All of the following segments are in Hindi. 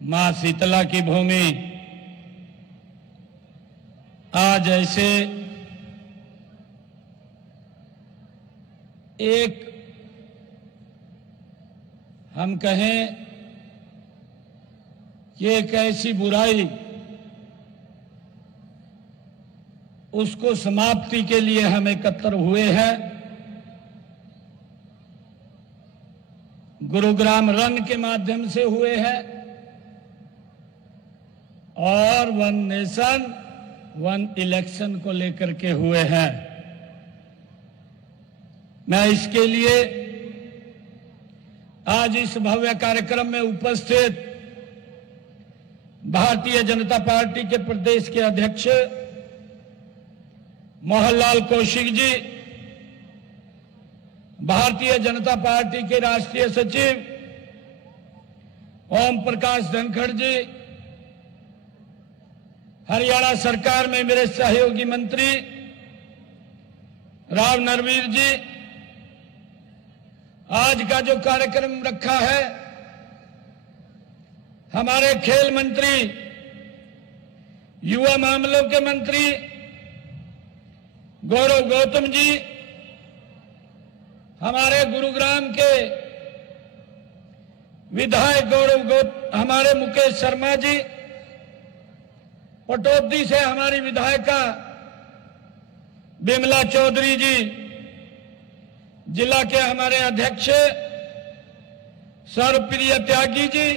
मां शीतला की भूमि आज ऐसे एक हम कहें कि एक ऐसी बुराई उसको समाप्ति के लिए हम एकत्र हुए हैं। गुरुग्राम रन के माध्यम से हुए हैं और वन नेशन वन इलेक्शन को लेकर के हुए हैं। मैं इसके लिए आज इस भव्य कार्यक्रम में उपस्थित भारतीय जनता पार्टी के प्रदेश के अध्यक्ष मोहनलाल कौशिक जी, भारतीय जनता पार्टी के राष्ट्रीय सचिव ओम प्रकाश धनखड़ जी, हरियाणा सरकार में मेरे सहयोगी मंत्री राव नरवीर जी, आज का जो कार्यक्रम रखा है हमारे खेल मंत्री, युवा मामलों के मंत्री गौरव गौतम जी, हमारे गुरुग्राम के विधायक हमारे मुकेश शर्मा जी, पटौदी से हमारी विधायिका बिमला चौधरी जी, जिला के हमारे अध्यक्ष सर्वप्रिय त्यागी जी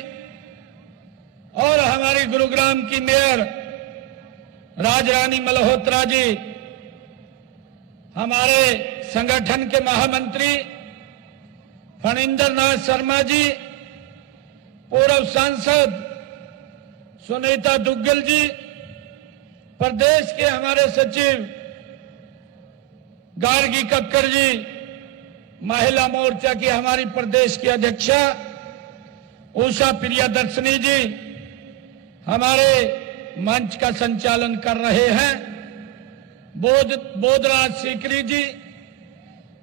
और हमारी गुरुग्राम की मेयर राजरानी मल्होत्रा जी, हमारे संगठन के महामंत्री फणींद्र नाथ शर्मा जी, पूर्व सांसद सुनीता दुग्गल जी, प्रदेश के हमारे सचिव गार्गी कक्कर जी, महिला मोर्चा की हमारी प्रदेश की अध्यक्षा उषा प्रियदर्शनी जी, हमारे मंच का संचालन कर रहे हैं बोधराज सीकरी जी,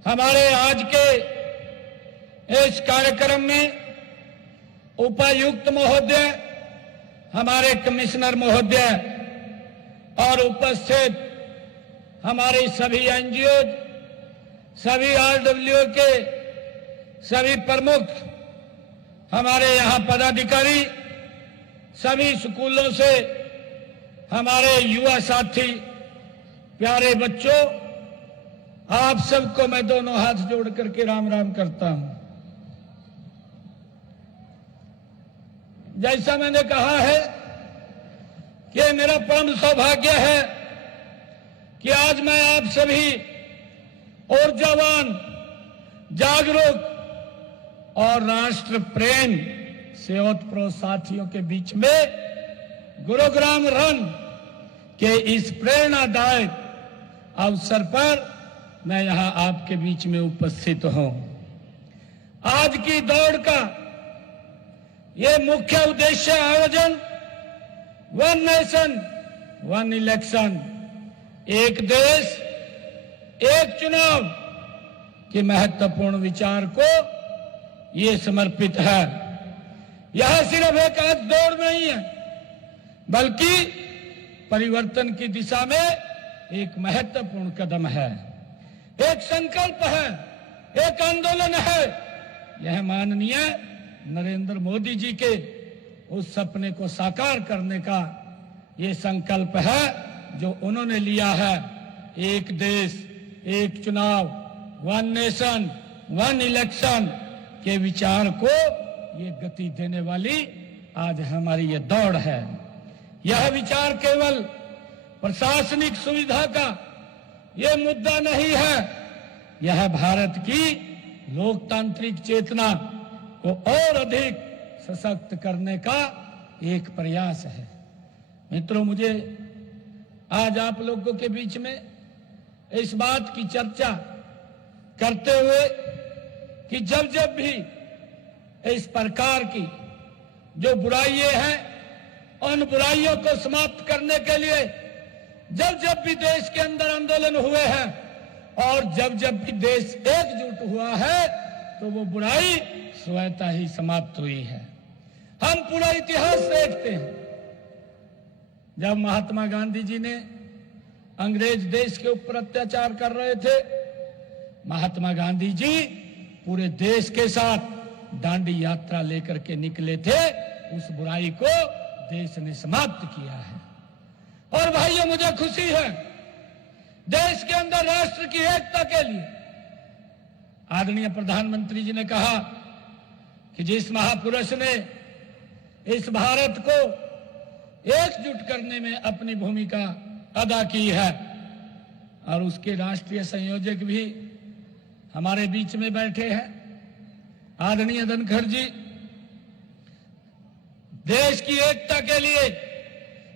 हमारे आज के इस कार्यक्रम में उपायुक्त महोदय, हमारे कमिश्नर महोदय और उपस्थित हमारे सभी एनजीओ, सभी आरडब्ल्यू के सभी प्रमुख, हमारे यहाँ पदाधिकारी, सभी स्कूलों से हमारे युवा साथी, प्यारे बच्चों, आप सबको मैं दोनों हाथ जोड़ करके राम राम करता हूं। जैसा मैंने कहा है कि मेरा परम सौभाग्य है कि आज मैं आप सभी ऊर्जावान, जागरूक और राष्ट्र प्रेम से ओतप्रोत साथियों के बीच में गुरुग्राम रन के इस प्रेरणादायक अवसर पर मैं यहां आपके बीच में उपस्थित हूं। आज की दौड़ का ये मुख्य उद्देश्य आयोजन वन नेशन वन इलेक्शन, एक देश एक चुनाव के महत्वपूर्ण विचार को ये समर्पित है। यह सिर्फ एक आज दौड़ नहीं है, बल्कि परिवर्तन की दिशा में एक महत्वपूर्ण कदम है, एक संकल्प है, एक आंदोलन है। यह माननीय नरेंद्र मोदी जी के उस सपने को साकार करने का ये संकल्प है जो उन्होंने लिया है। एक देश एक चुनाव, वन नेशन वन इलेक्शन के विचार को ये गति देने वाली आज हमारी ये दौड़ है। यह विचार केवल प्रशासनिक सुविधा का ये मुद्दा नहीं है, यह भारत की लोकतांत्रिक चेतना को और अधिक सशक्त करने का एक प्रयास है। मित्रों, मुझे आज आप लोगों के बीच में इस बात की चर्चा करते हुए कि जब जब भी इस प्रकार की जो बुराइयां हैं, उन बुराइयों को समाप्त करने के लिए जब जब भी देश के अंदर आंदोलन हुए हैं और जब जब भी देश एकजुट हुआ है, तो वो बुराई स्वतः ही समाप्त हुई है। हम पूरा इतिहास देखते हैं। जब महात्मा गांधी जी ने अंग्रेज देश के ऊपर अत्याचार कर रहे थे, महात्मा गांधी जी पूरे देश के साथ दांडी यात्रा लेकर के निकले थे। उस बुराई को देश ने समाप्त किया है। और भाइयों, मुझे खुशी है देश के अंदर राष्ट्र की एकता के लिए आदरणीय प्रधानमंत्री जी ने कहा कि जिस महापुरुष ने इस भारत को एकजुट करने में अपनी भूमिका अदा की है, और उसके राष्ट्रीय संयोजक भी हमारे बीच में बैठे हैं, आदरणीय धनखड़ जी, देश की एकता के लिए,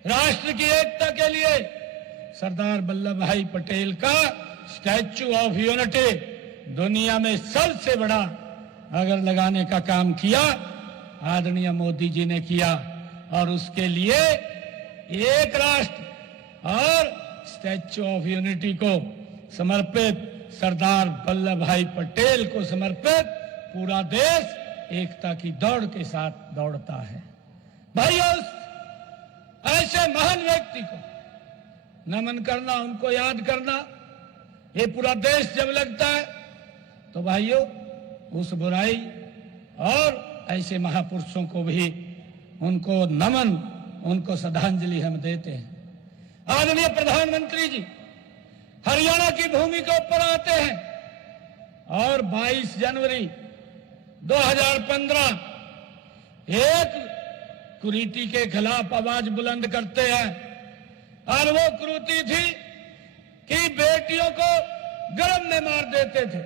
राष्ट्र की एकता के लिए सरदार वल्लभ भाई पटेल का स्टैच्यू ऑफ यूनिटी दुनिया में सबसे बड़ा अगर लगाने का काम किया, आदरणीय मोदी जी ने किया। और उसके लिए एक राष्ट्र और स्टैच्यू ऑफ यूनिटी को समर्पित, सरदार वल्लभ भाई पटेल को समर्पित पूरा देश एकता की दौड़ के साथ दौड़ता है। भाइयों, ऐसे महान व्यक्ति को नमन करना, उनको याद करना, ये पूरा देश जब लगता है तो भाइयों उस बुराई और ऐसे महापुरुषों को भी उनको नमन, उनको श्रद्धांजलि हम देते हैं। आदरणीय प्रधानमंत्री जी हरियाणा की भूमि के ऊपर आते हैं और 22 जनवरी 2015 एक कुरीति के खिलाफ आवाज बुलंद करते हैं। और वो कुरीति थी कि बेटियों को गर्भ में मार देते थे।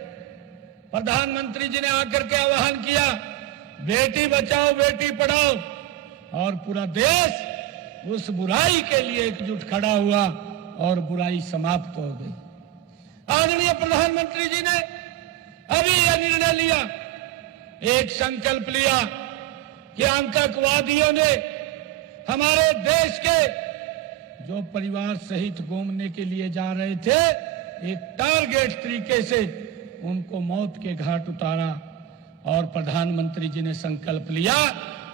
प्रधानमंत्री जी ने आकर के आह्वान किया, बेटी बचाओ बेटी पढ़ाओ, और पूरा देश उस बुराई के लिए एकजुट खड़ा हुआ और बुराई समाप्त हो गई। आदरणीय प्रधानमंत्री जी ने अभी यह निर्णय लिया, एक संकल्प लिया कि आतंकवादियों ने हमारे देश के जो परिवार सहित घूमने के लिए जा रहे थे, एक टारगेट तरीके से उनको मौत के घाट उतारा। और प्रधानमंत्री जी ने संकल्प लिया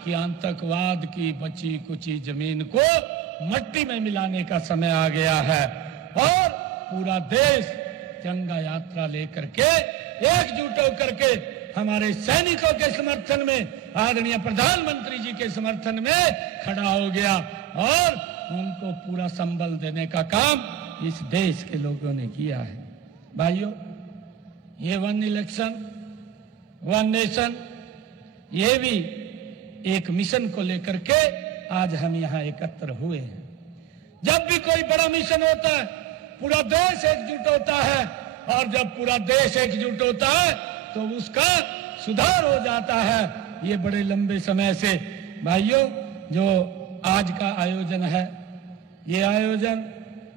कि आतंकवाद की बची कुची जमीन को मट्टी में मिलाने का समय आ गया है, और पूरा देश तिरंगा यात्रा लेकर के एकजुट होकर के हमारे सैनिकों के समर्थन में, आदरणीय प्रधानमंत्री जी के समर्थन में खड़ा हो गया, और उनको पूरा संबल देने का काम इस देश के लोगों ने किया है। भाइयों, ये वन इलेक्शन वन नेशन, ये भी एक मिशन को लेकर के आज हम यहाँ एकत्र हुए हैं। जब भी कोई बड़ा मिशन होता है पूरा देश एकजुट होता है, और जब पूरा देश एकजुट होता है तो उसका सुधार हो जाता है। ये बड़े लंबे समय से भाइयों जो आज का आयोजन है, ये आयोजन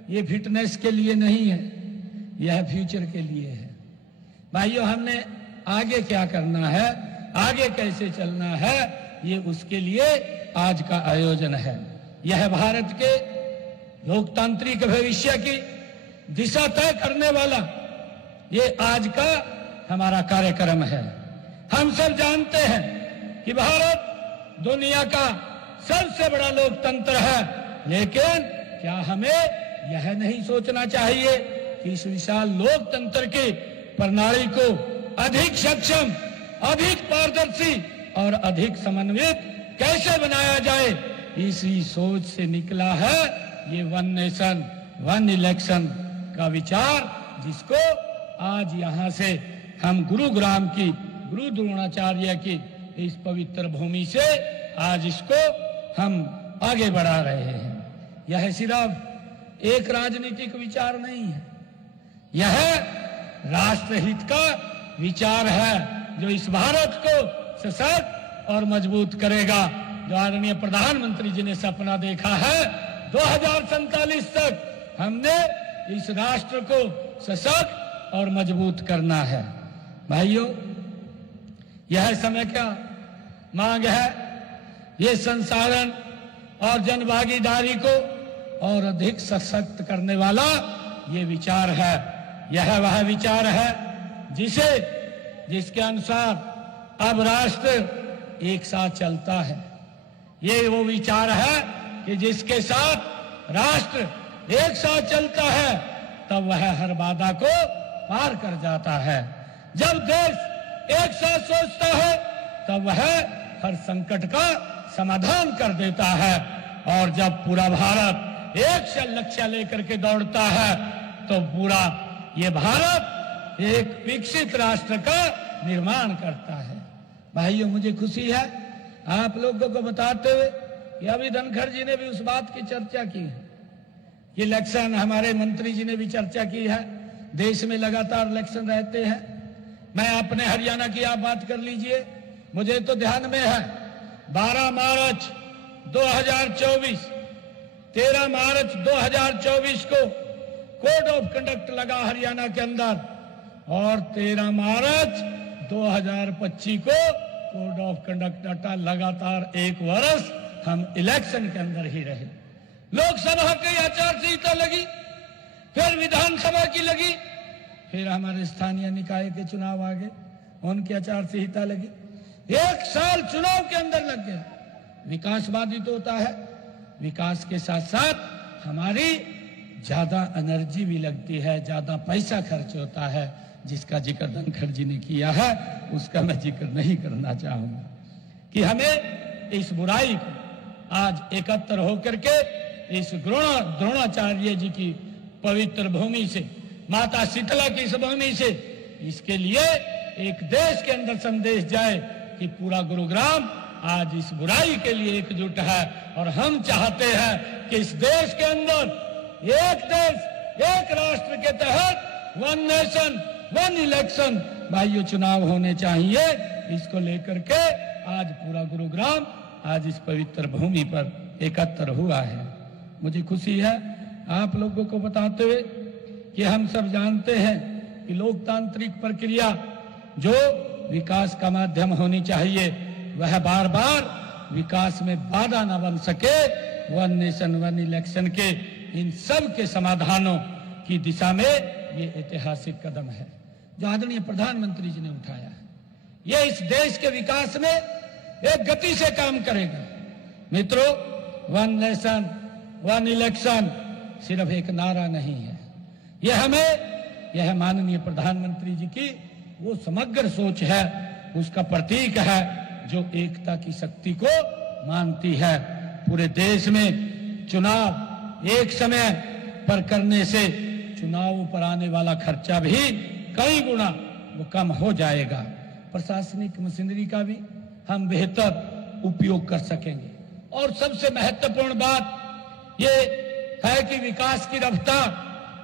ये फिटनेस के लिए नहीं है, यह फ्यूचर के लिए है। भाइयों, हमने आगे क्या करना है, आगे कैसे चलना है, ये उसके लिए आज का आयोजन है। यह भारत के लोकतांत्रिक भविष्य की दिशा तय करने वाला ये आज का हमारा कार्यक्रम है। हम सब जानते हैं कि भारत दुनिया का सबसे बड़ा लोकतंत्र है, लेकिन क्या हमें यह नहीं सोचना चाहिए कि इस विशाल लोकतंत्र की प्रणाली को अधिक सक्षम, अधिक पारदर्शी और अधिक समन्वित कैसे बनाया जाए? इसी सोच से निकला है ये वन नेशन वन इलेक्शन का विचार, जिसको आज यहाँ से हम गुरुग्राम की गुरु द्रोणाचार्य की इस पवित्र भूमि से आज इसको हम आगे बढ़ा रहे हैं। यह सिर्फ एक राजनीतिक विचार नहीं है, यह राष्ट्रहित का विचार है जो इस भारत को सशक्त और मजबूत करेगा। जो आदरणीय प्रधानमंत्री जी ने सपना देखा है 2047 तक हमने इस राष्ट्र को सशक्त और मजबूत करना है। भाइयों, यह समय क्या मांग है? ये संसाधन और जनभागीदारी को और अधिक सशक्त करने वाला ये विचार है। यह वह विचार है जिसके अनुसार अब राष्ट्र एक साथ चलता है। ये वो विचार है कि जिसके साथ राष्ट्र एक साथ चलता है तब वह हर बाधा को पार कर जाता है। जब देश एक साथ सोचता है तब वह हर संकट का समाधान कर देता है। और जब पूरा भारत एक लक्ष्य लेकर के दौड़ता है तो पूरा ये भारत एक विकसित राष्ट्र का निर्माण करता है। भाइयों, मुझे खुशी है आप लोगों को बताते हुए कि अभी धनखड़ जी ने भी उस बात की चर्चा की है कि इलेक्शन, हमारे मंत्री जी ने भी चर्चा की है, देश में लगातार इलेक्शन रहते हैं। मैं अपने हरियाणा की आप बात कर लीजिए, मुझे तो ध्यान में है 12 मार्च 2024, 13 मार्च 2024 को कोड ऑफ कंडक्ट लगा हरियाणा के अंदर और 13 मार्च 2025 को कोड ऑफ कंडक्ट हटा। लगातार एक वर्ष हम इलेक्शन के अंदर ही रहे। लोकसभा की आचार संहिता लगी, फिर विधानसभा की लगी, फिर हमारे स्थानीय निकाय के चुनाव आ गए, उनकी आचार संहिता लगी। एक साल चुनाव के अंदर लग गया। विकास बाधित होता है, विकास के साथ साथ हमारी ज्यादा एनर्जी भी लगती है, ज्यादा पैसा खर्च होता है, जिसका जिक्र धनखड़ जी ने किया है, उसका मैं जिक्र नहीं करना चाहूंगा कि हमें इस बुराई को आज एकत्र होकर के इस द्रोणाचार्य जी की पवित्र भूमि से, माता शीतला की इस भूमि से, इसके लिए एक देश के अंदर संदेश जाए कि पूरा गुरुग्राम आज इस बुराई के लिए एकजुट है। और हम चाहते हैं कि इस देश के अंदर एक देश एक राष्ट्र के तहत वन नेशन वन इलेक्शन, भाइयों, चुनाव होने चाहिए। इसको लेकर के आज पूरा गुरुग्राम आज इस पवित्र भूमि पर एकत्र हुआ है। मुझे खुशी है आप लोगों को बताते हुए कि हम सब जानते हैं कि लोकतांत्रिक प्रक्रिया जो विकास का माध्यम होनी चाहिए, वह बार बार विकास में बाधा न बन सके। वन नेशन वन इलेक्शन के इन सब के समाधानों की दिशा में ये ऐतिहासिक कदम है जो आदरणीय प्रधानमंत्री जी ने उठाया है। ये इस देश के विकास में एक गति से काम करेगा। मित्रों, वन नेशन वन इलेक्शन सिर्फ एक नारा नहीं है, यह माननीय प्रधानमंत्री जी की वो समग्र सोच है, उसका प्रतीक है जो एकता की शक्ति को मानती है। पूरे देश में चुनाव एक समय पर करने से चुनाव पर आने वाला खर्चा भी कई गुना वो कम हो जाएगा। प्रशासनिक मशीनरी का भी हम बेहतर उपयोग कर सकेंगे। और सबसे महत्वपूर्ण बात ये है कि विकास की रफ्तार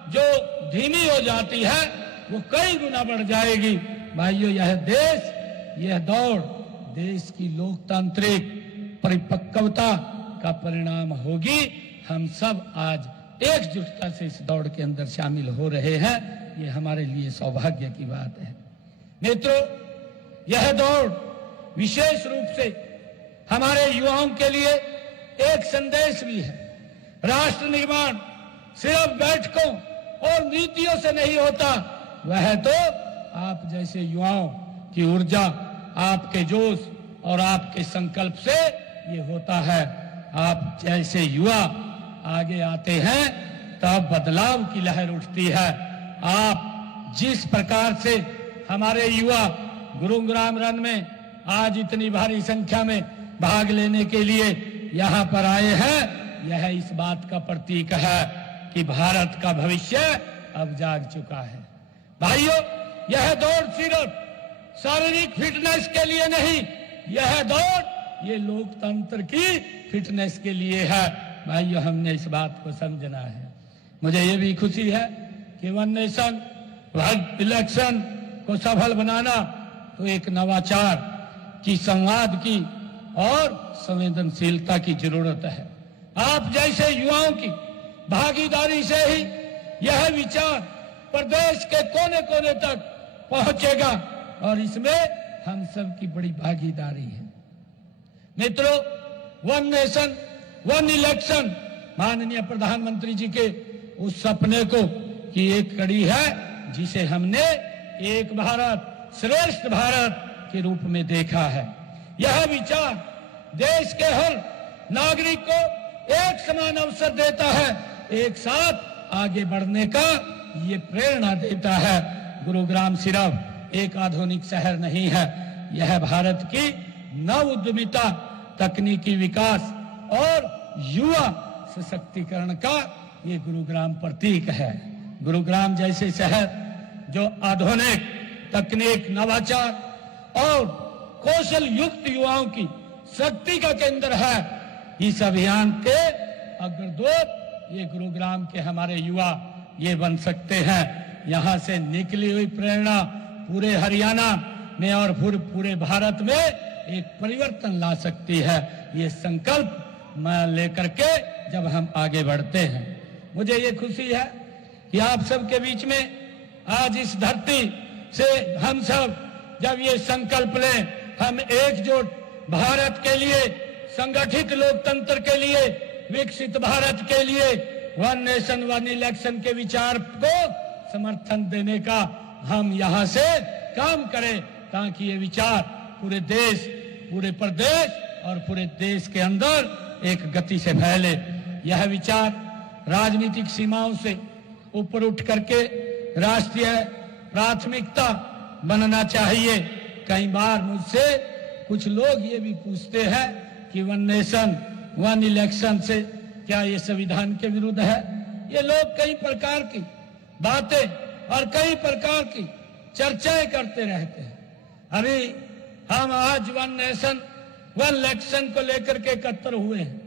जो धीमी हो जाती है वो कई गुना बढ़ जाएगी। भाइयों, यह देश, यह दौड़ देश की लोकतांत्रिक परिपक्वता का परिणाम होगी। हम सब आज एकजुटता से इस दौड़ के अंदर शामिल हो रहे हैं, ये हमारे लिए सौभाग्य की बात है। मित्रों, यह दौड़ विशेष रूप से हमारे युवाओं के लिए एक संदेश भी है। राष्ट्र निर्माण सिर्फ बैठकों और नीतियों से नहीं होता, वह तो आप जैसे युवाओं की ऊर्जा, आपके जोश और आपके संकल्प से ये होता है। आप जैसे युवा आगे आते हैं तब बदलाव की लहर उठती है। आप जिस प्रकार से हमारे युवा गुरुग्राम रन में आज इतनी भारी संख्या में भाग लेने के लिए यहाँ पर आए हैं, यह इस बात का प्रतीक है कि भारत का भविष्य अब जाग चुका है। भाइयों, यह दौड़ सिर्फ शारीरिक फिटनेस के लिए नहीं, यह दौड़ ये लोकतंत्र की फिटनेस के लिए है। भाइयों, हमने इस बात को समझना है। मुझे ये भी खुशी है कि वन नेशन वन इलेक्शन को सफल बनाना तो एक नवाचार की, संवाद की और संवेदनशीलता की जरूरत है। आप जैसे युवाओं की भागीदारी से ही यह विचार प्रदेश के कोने कोने तक पहुंचेगा और इसमें हम सब की बड़ी भागीदारी है। मित्रों, वन नेशन वन इलेक्शन माननीय प्रधानमंत्री जी के उस सपने को की एक कड़ी है जिसे हमने एक भारत श्रेष्ठ भारत के रूप में देखा है। यह विचार देश के हर नागरिक को एक समान अवसर देता है, एक साथ आगे बढ़ने का ये प्रेरणा देता है। गुरुग्राम सिर्फ एक आधुनिक शहर नहीं है, यह भारत की नव उद्यमिता, तकनीकी विकास और युवा सशक्तिकरण का ये गुरुग्राम प्रतीक है। गुरुग्राम जैसे शहर जो आधुनिक तकनीक, नवाचार और कौशल युक्त युवाओं की शक्ति का केंद्र है, इस अभियान के अग्रदूत ये गुरुग्राम के हमारे युवा ये बन सकते हैं। यहाँ से निकली हुई प्रेरणा पूरे हरियाणा में और पूरे भारत में एक परिवर्तन ला सकती है। ये संकल्प मैं लेकर के जब हम आगे बढ़ते हैं, मुझे ये खुशी है कि आप सबके बीच में आज इस धरती से हम सब जब ये संकल्प लें, हम एकजुट भारत के लिए, संगठित लोकतंत्र के लिए, विकसित भारत के लिए, वन नेशन वन इलेक्शन के विचार को समर्थन देने का हम यहाँ से काम करें, ताकि ये विचार पूरे देश, पूरे प्रदेश और पूरे देश के अंदर एक गति से फैले। यह विचार राजनीतिक सीमाओं से ऊपर उठ करके राष्ट्रीय प्राथमिकता बनना चाहिए। कई बार मुझसे कुछ लोग ये भी पूछते हैं कि वन नेशन वन इलेक्शन से क्या ये संविधान के विरुद्ध है। ये लोग कई प्रकार की बातें और कई प्रकार की चर्चाएं करते रहते हैं। अभी हम आज वन नेशन वन इलेक्शन को लेकर के एकत्र हुए हैं,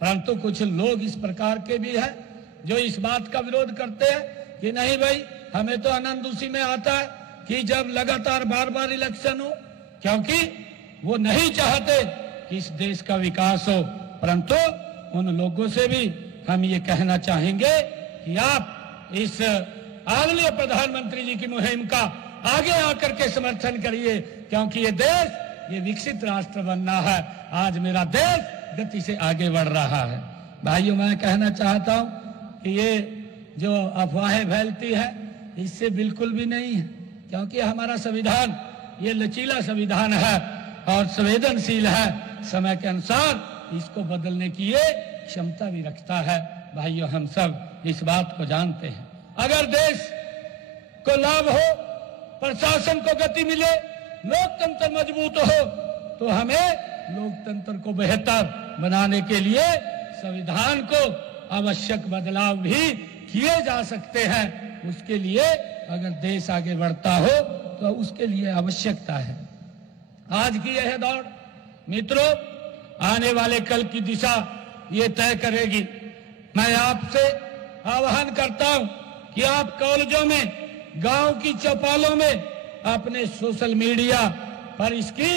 परंतु कुछ लोग इस प्रकार के भी हैं जो इस बात का विरोध करते हैं कि नहीं भाई, हमें तो आनंद उसी में आता है कि जब लगातार बार बार इलेक्शन हो, क्योंकि वो नहीं चाहते कि इस देश का विकास हो। परंतु उन लोगों से भी हम ये कहना चाहेंगे कि आप इस आदरणीय प्रधानमंत्री जी की मुहिम का आगे आकर के समर्थन करिए, क्योंकि ये देश ये विकसित राष्ट्र बनना है। आज मेरा देश गति से आगे बढ़ रहा है। भाइयों, मैं कहना चाहता हूं कि ये जो अफवाहें फैलती है इससे बिल्कुल भी नहीं है, क्योंकि हमारा संविधान ये लचीला संविधान है और संवेदनशील है। समय के अनुसार इसको बदलने की ये क्षमता भी रखता है। भाइयों, हम सब इस बात को जानते हैं। अगर देश को लाभ हो, प्रशासन को गति मिले, लोकतंत्र मजबूत हो, तो हमें लोकतंत्र को बेहतर बनाने के लिए संविधान को आवश्यक बदलाव भी किए जा सकते हैं। उसके लिए अगर देश आगे बढ़ता हो तो उसके लिए आवश्यकता है। आज की यह दौड़ मित्रों आने वाले कल की दिशा ये तय करेगी। मैं आपसे आह्वान करता हूं कि आप कॉलेजों में, गांव की चौपालों में, अपने सोशल मीडिया पर इसकी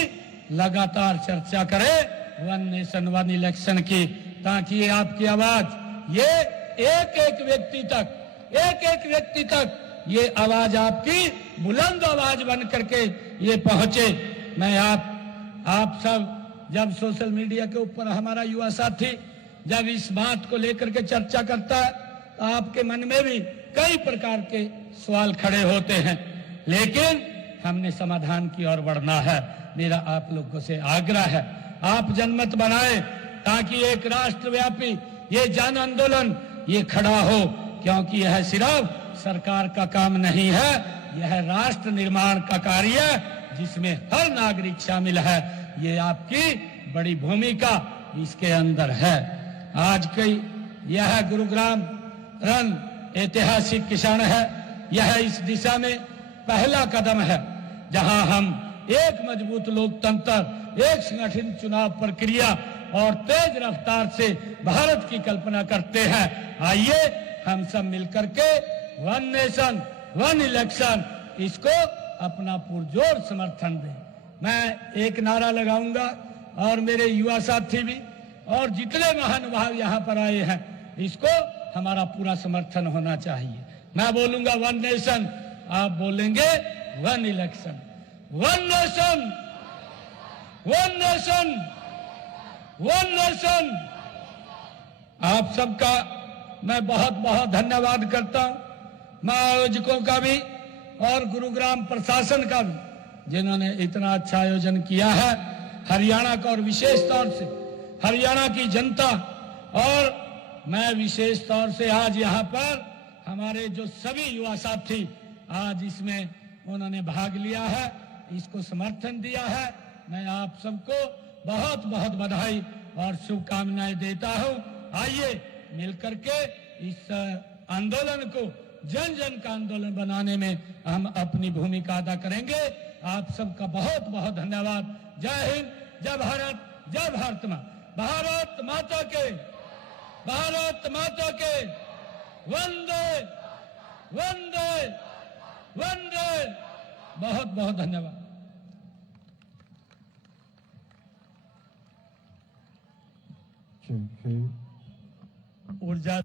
लगातार चर्चा करें, वन नेशन वन इलेक्शन की, ताकि ये आपकी आवाज ये एक एक व्यक्ति तक ये आवाज आपकी बुलंद आवाज बन करके ये पहुंचे। मैं आप सब जब सोशल मीडिया के ऊपर हमारा युवा साथी जब इस बात को लेकर के चर्चा करता है तो आपके मन में भी कई प्रकार के सवाल खड़े होते हैं, लेकिन हमने समाधान की ओर बढ़ना है। मेरा आप लोगों से आग्रह है, आप जनमत बनाएं ताकि एक राष्ट्रव्यापी ये जन आंदोलन ये खड़ा हो, क्योंकि यह सिर्फ सरकार का काम नहीं है, यह राष्ट्र निर्माण का कार्य है जिसमें हर नागरिक शामिल है। ये आपकी बड़ी भूमिका इसके अंदर है। आज की यह गुरुग्राम रन ऐतिहासिक क्षण है। यह इस दिशा में पहला कदम है जहां हम एक मजबूत लोकतंत्र, एक संगठित चुनाव प्रक्रिया और तेज रफ्तार से भारत की कल्पना करते हैं। आइए हम सब मिलकर के वन नेशन वन इलेक्शन इसको अपना पुरजोर समर्थन दें। मैं एक नारा लगाऊंगा और मेरे युवा साथी भी और जितने महानुभाव यहाँ पर आए हैं इसको हमारा पूरा समर्थन होना चाहिए। मैं बोलूंगा वन नेशन, आप बोलेंगे one election. One nation one nation one nation. आप सबका मैं बहुत बहुत धन्यवाद करता हूं, मैं आयोजकों का भी और गुरुग्राम प्रशासन का भी जिन्होंने इतना अच्छा आयोजन किया है। हरियाणा का और विशेष तौर से हरियाणा की जनता और मैं विशेष तौर से आज यहाँ पर हमारे जो सभी युवा साथी आज इसमें उन्होंने भाग लिया है, इसको समर्थन दिया है, मैं आप सबको बहुत बहुत बधाई और शुभकामनाएं देता हूं। आइए मिलकर के इस आंदोलन को जन जन का आंदोलन बनाने में हम अपनी भूमिका अदा करेंगे। आप सबका बहुत बहुत धन्यवाद। जय हिंद, जय भारत, जय भारत माँ, भारत माता के, भारत माता के, वंदे वंदे वंदे। बहुत बहुत धन्यवाद। ठीक है। ऊर्जा